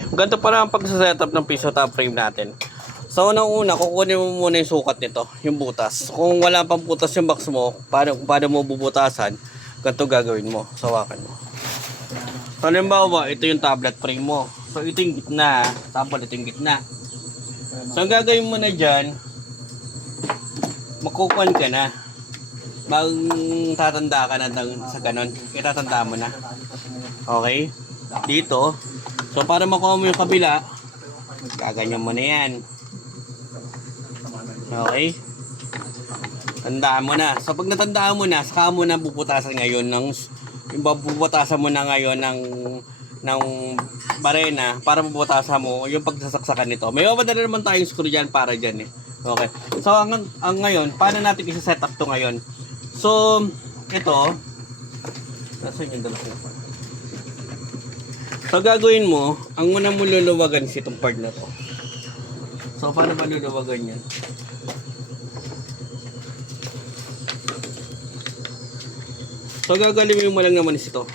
Ganito pala ang pagsa-setup ng piso top frame natin. So, unang-una, kukunin mo muna yung sukat nito, yung butas. Kung wala pang butas yung box mo, paano mo bubutasan, ganito gagawin mo, sawakan mo. So, halimbawa, ito yung tablet frame mo. So, ito yung gitna, tapos ito yung gitna. So, ang gagawin mo na dyan, makukuhan ka na. Tatanda ka na sa ganon, itatanda mo na. Okay? Dito, so para makuha mo yung kabila, gaganyan mo na yan. Okay? Tandaan mo na. So pag natandaan mo na, saka mo na bubutasan ngayon bubutasan mo na ngayon ng barena para bubutasan mo yung pagsasaksakan nito. May mamadala naman tayong screw dyan para dyan eh. Okay. So ang ngayon, paano natin i-set up to ngayon? So ito, nasan yung dalawa? So gagawin mo, ang una mo luluwagan si itong part na to. So paano ba luluwagan yan? So gagalimin mo lang naman ito.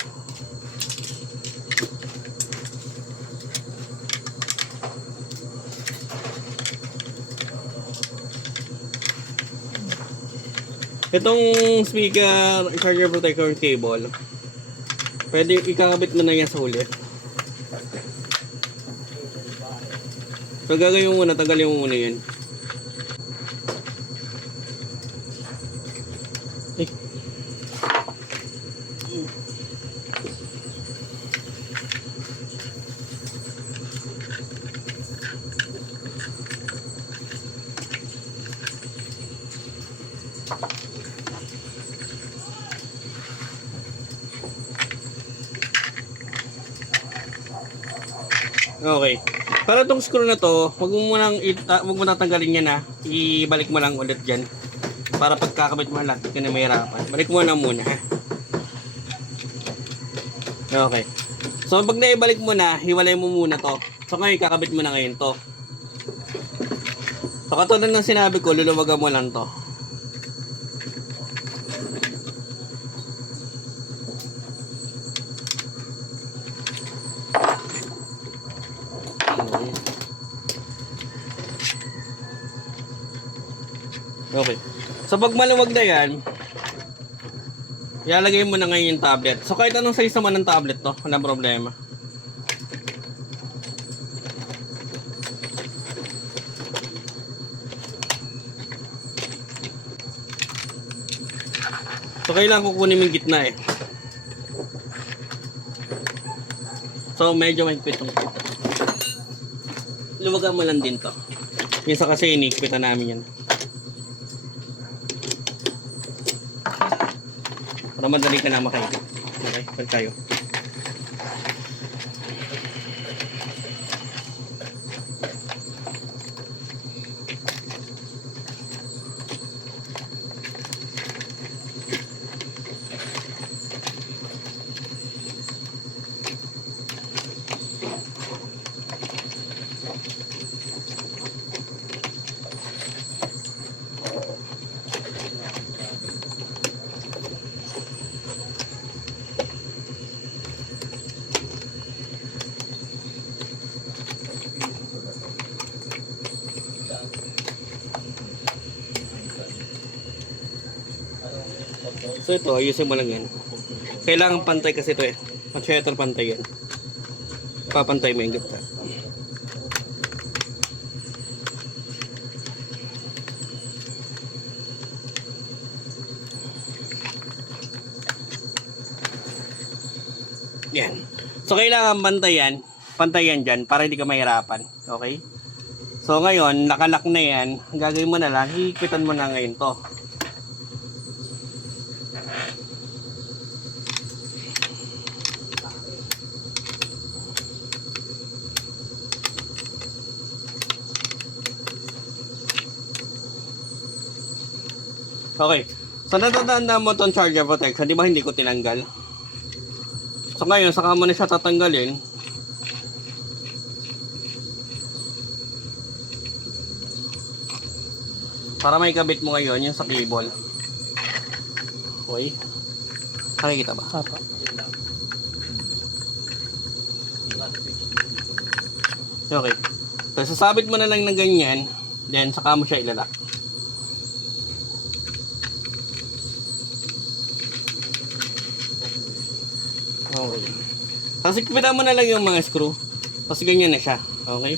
Itong speaker charger protector cable, pwede ikakabit mo na yan sa huli. So gagawin mo muna, tagalin mo muna yan. Okay. Para tong screw na to, wag mo nang tanggalin yan ha. Ibalik mo lang ulit diyan. Para pagkakabit mo lang, hindi ka na mahirapan. Balik mo na muna ha. Okay. So pag naibalik mo na, hiwalay mo muna to. So ngayon kakabit mo na ngayon to. So katulad ng sinabi ko, luluwagan mo lang to. Okay. So pag maluwag na yan, ilalagay mo na ngayon yung tablet. So kahit anong size naman ng tablet to, walang problema. So kailangan kukunin mo yung gitna eh. So medyo mahigpit yung kita. Luwagan mo lang din to. Minsan kasi inikpitan namin yan. Para madali ka na makaikot. Okay, balik tayo. So ito, ayusin mo lang yan. Kailangan pantay kasi ito eh. Masyadong pantay yan. Papantay mo yung gitna. Yan. So kailangan pantayan dyan para hindi ka mahirapan. Okay? So ngayon, nakalak na yan. Ang gagawin mo na lang, hihigpitan mo na ngayon to. Okay. So natatandaan mo itong charger protector, di ba hindi ko tinanggal? So ngayon, saka mo na siya tatanggalin. Para may kabit mo ngayon yung sa cable. Okay. Nakikita ba? Apa. Okay. So, sasabit mo na lang ng ganyan. Then, saka mo siya ilalak. Okay. Tapos, ikipitan mo na lang yung mga screw. Tapos, ganyan na siya. Okay.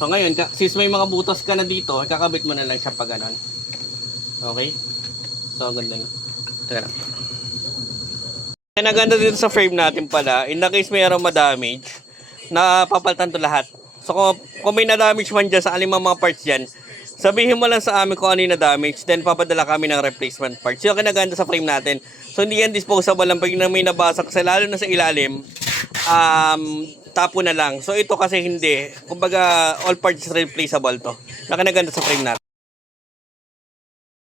So, ngayon, since may mga butas ka na dito, kakabit mo na lang siya pa ganon. Okay. So, ang ganda na. Teka lang. Ang naganda dito sa frame natin pala, in the case mayroong ma-damage, napapalitan to lahat. So kung may na-damage man dyan sa alimang mga parts dyan, sabihin mo lang sa amin kung ano yung na-damage, then papadala kami ng replacement parts. Yung kinaganda sa frame natin. So hindi yan disposable lang pag may nabasag sa lalo na sa ilalim, tapo na lang. So ito kasi hindi. Kumbaga all parts replaceable to. Nakanaganda sa frame natin.